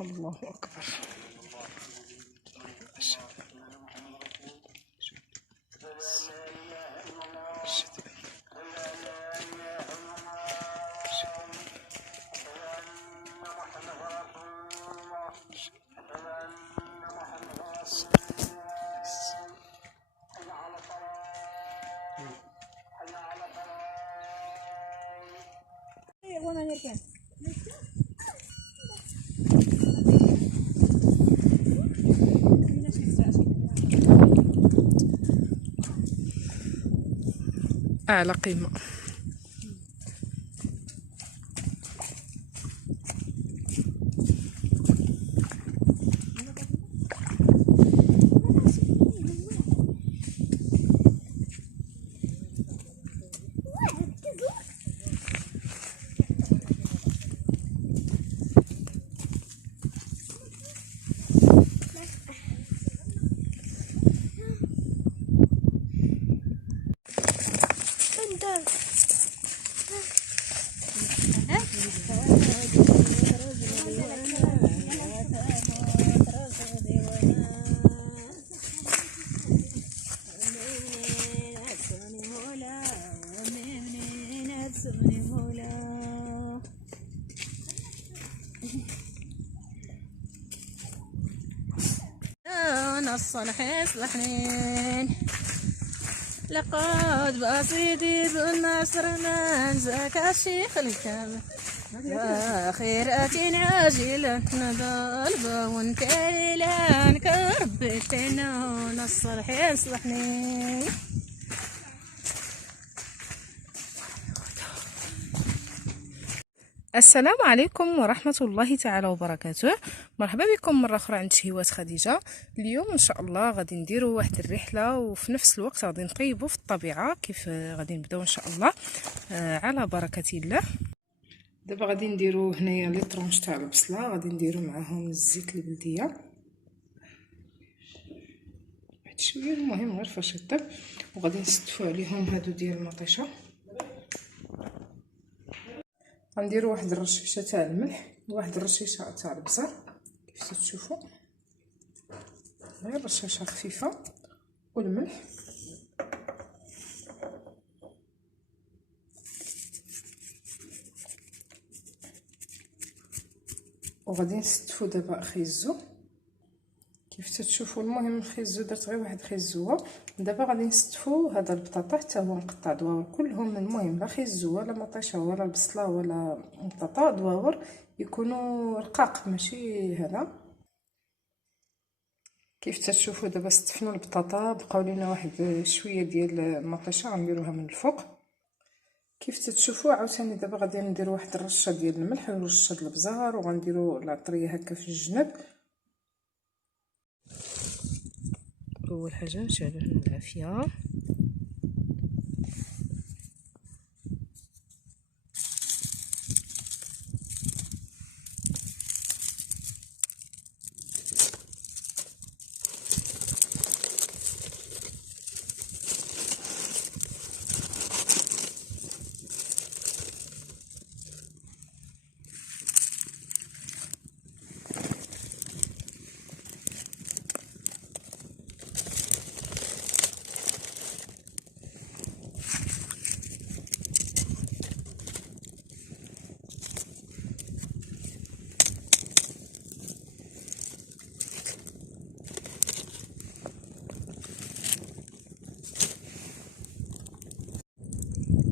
الله أكبر. أعلى قمة. صلحين صلحين. لقد بسيدي بالنصر من زكى الشيخ الكامل خيرات عاجلة نضال ونكيلا كربي تنون الصلحين صلحين. السلام عليكم ورحمة الله تعالى وبركاته. مرحبا بكم مرة أخرى عند شهيوات خديجة. اليوم إن شاء الله غادي نديروا واحد الرحلة وفي نفس الوقت غادي نطيبوا في الطبيعة. كيف غادي نبداو إن شاء الله على بركة الله. دابا غادي نديروا هنايا لي طرونش تاع البصلة، غادي نديروا معاهم الزيت البلدية واحد شويه، المهم غير فاش يطيب، وغادي نستفوا عليهم هادو ديال المطيشه. غنديروا واحد الرشيشه تاع الملح وواحد الرشيشه تاع البزر كيف تشوفوا، غير رشاشه خفيفه والملح. وغادي نستفوا دابا خيزو كيف تشوفوا. المهم الخيزو درت غير واحد خيزوه. دابا غادي نستفوا هذا البطاطا حتى هو مقطع دواور كلهم. المهم لا خيزو ولا مطيشه ولا البصله ولا البطاطا، دواور يكونوا رقاق ماشي هذا. كيف تشوفوا دابا استفنا البطاطا، بقاو لينا واحد شويه ديال المطيشه غنديروها من الفوق. كيف تشوفوا عاوتاني دابا غادي ندير واحد الرشه ديال الملح ورشه ديال البزار، وغنديروا العطريه هكا في الجنب. اول حاجه نشعلوا هنا العافيه،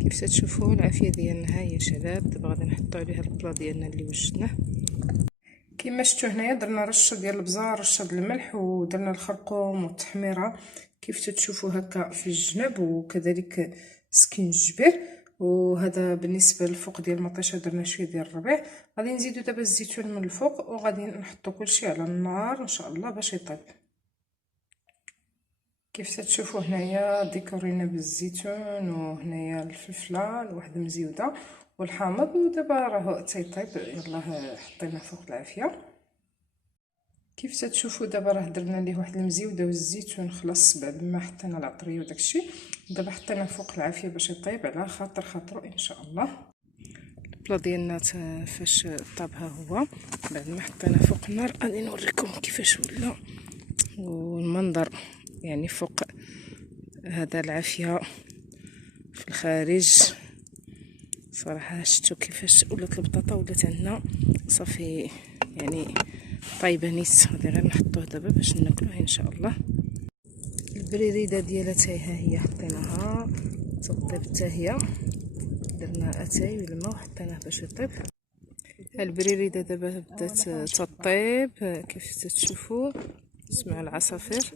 كيف تشوفوا العافيه ديالنا ها هي شباب. دابا غادي نحطوا عليها البلا ديالنا اللي وجدناه. كما شفتوا هنايا درنا رشه ديال البزار، رشه ديال الملح، ودرنا الخرقوم والتحميره كيف تشوفوا هكا في الجنب، وكذلك سكينجبير. وهذا بالنسبه للفوق ديال المطيشه درنا شويه ديال الربيع. غادي نزيدوا دابا الزيتون من الفوق، وغادي نحطوا كلشي على النار ان شاء الله باش يطيب. كيف تشوفوا هنايا ديكورينا بالزيتون، وهنايا الفلفله واحده مزيوده والحامض، ودابا راه تيطيب. يلاه حطينا فوق العافيه. كيف تشوفوا دابا راه درنا ليه واحد المزيوده والزيتون خلاص بعد ما حطينا العطريه وداكشي. دابا حطينا فوق العافيه باش يطيب على خاطرو ان شاء الله. البلا ديالنا فاش طاب ها هو بعد ما حطينا فوق النار. غادي نوريكم كيفاش ولا، والمنظر يعني فوق هذا العافيه في الخارج صراحه. شفتوا كيفاش ولات البطاطا ولات عندنا صافي يعني طايبه نيت. غادي غير نحطوه دابا باش ناكلوه ان شاء الله. البريريده ديالها حتى هي حطيناها تطيب حتى هي، درنا اتاي والماء وحطيناه باش يطيب. البريريده دابا بدات تطيب كيف تشوفوا، اسمعوا العصافير.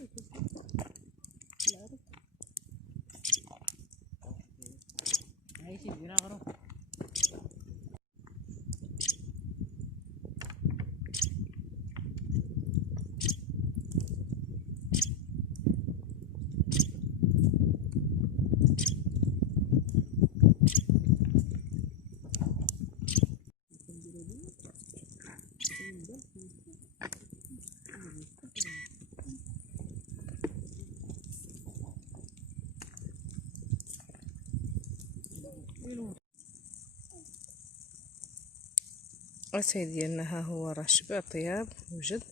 اتاي ديالنا ها هو راه شبع طياب وجد.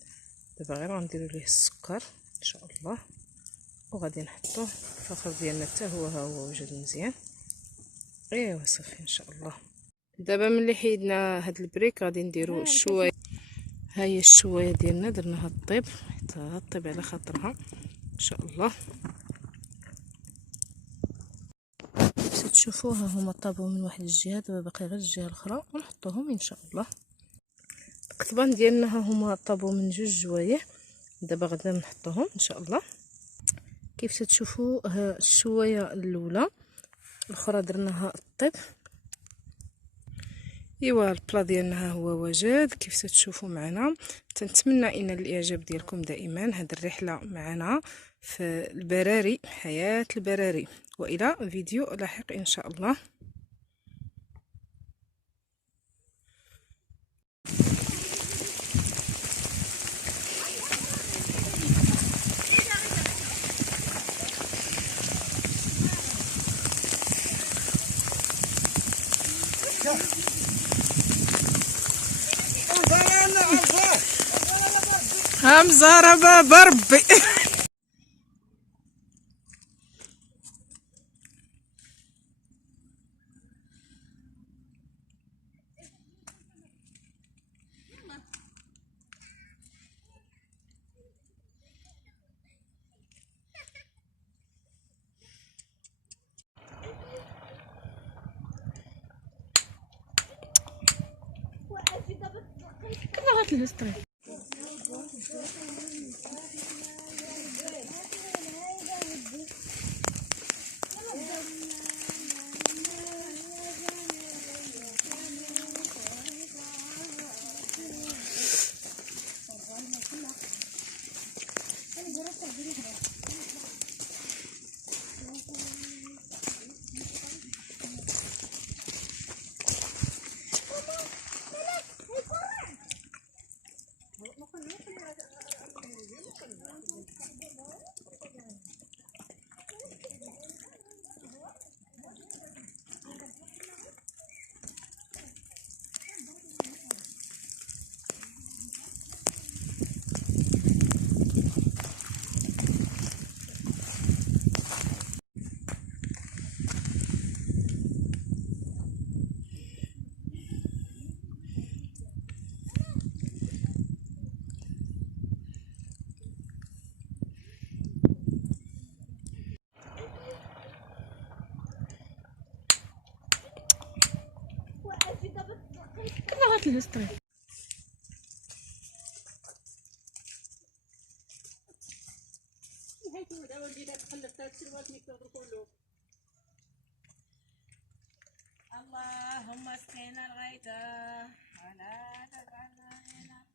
دابا غير غنديروا ليه السكر ان شاء الله، وغادي نحطوه الفخر ديالنا حتى ها هو وجد مزيان. ايوا صافي ان شاء الله. دابا ملي حيدنا هاد البريك غادي نديروا شويه ها هي الشوايه ديالنا درناها الطيب حتى طيب على خاطرها ان شاء الله. باش تشوفوها هما طابوا من واحد الجهه، دابا باقي غير الجهه الاخرى ونحطوهم ان شاء الله. القضبان ديالنا ها هما طابوا من جوج جوايه، دابا غدا نحطوهم ان شاء الله. كيف تشوفوا ها الشوايه الاولى الاخرى درناها الطيب. ايوا البلا ديالنا ها هو وجد كيف تشوفوا معنا. تنتمنى ان الاعجاب ديالكم دائما. هذه الرحله معنا في البراري، حياه البراري، والى فيديو لاحق ان شاء الله. مزاربة بربي. كيف غتلبس؟ كيف غتلبس؟ اللهم اسقنا الغيث ولا تجعلنا